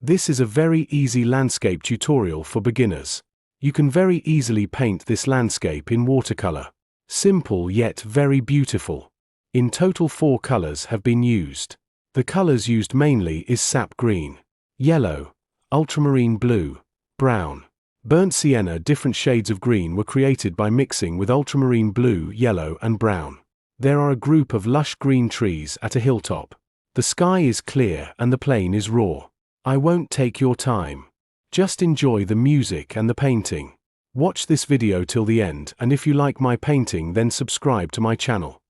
This is a very easy landscape tutorial for beginners. You can very easily paint this landscape in watercolor. Simple yet very beautiful. In total 4 colors have been used. The colors used mainly is sap green, yellow, ultramarine blue, brown, burnt sienna. Different shades of green were created by mixing with ultramarine blue, yellow and brown. There are a group of lush green trees at a hilltop. The sky is clear and the plain is raw. I won't take your time. Just enjoy the music and the painting. Watch this video till the end, and if you like my painting then subscribe to my channel.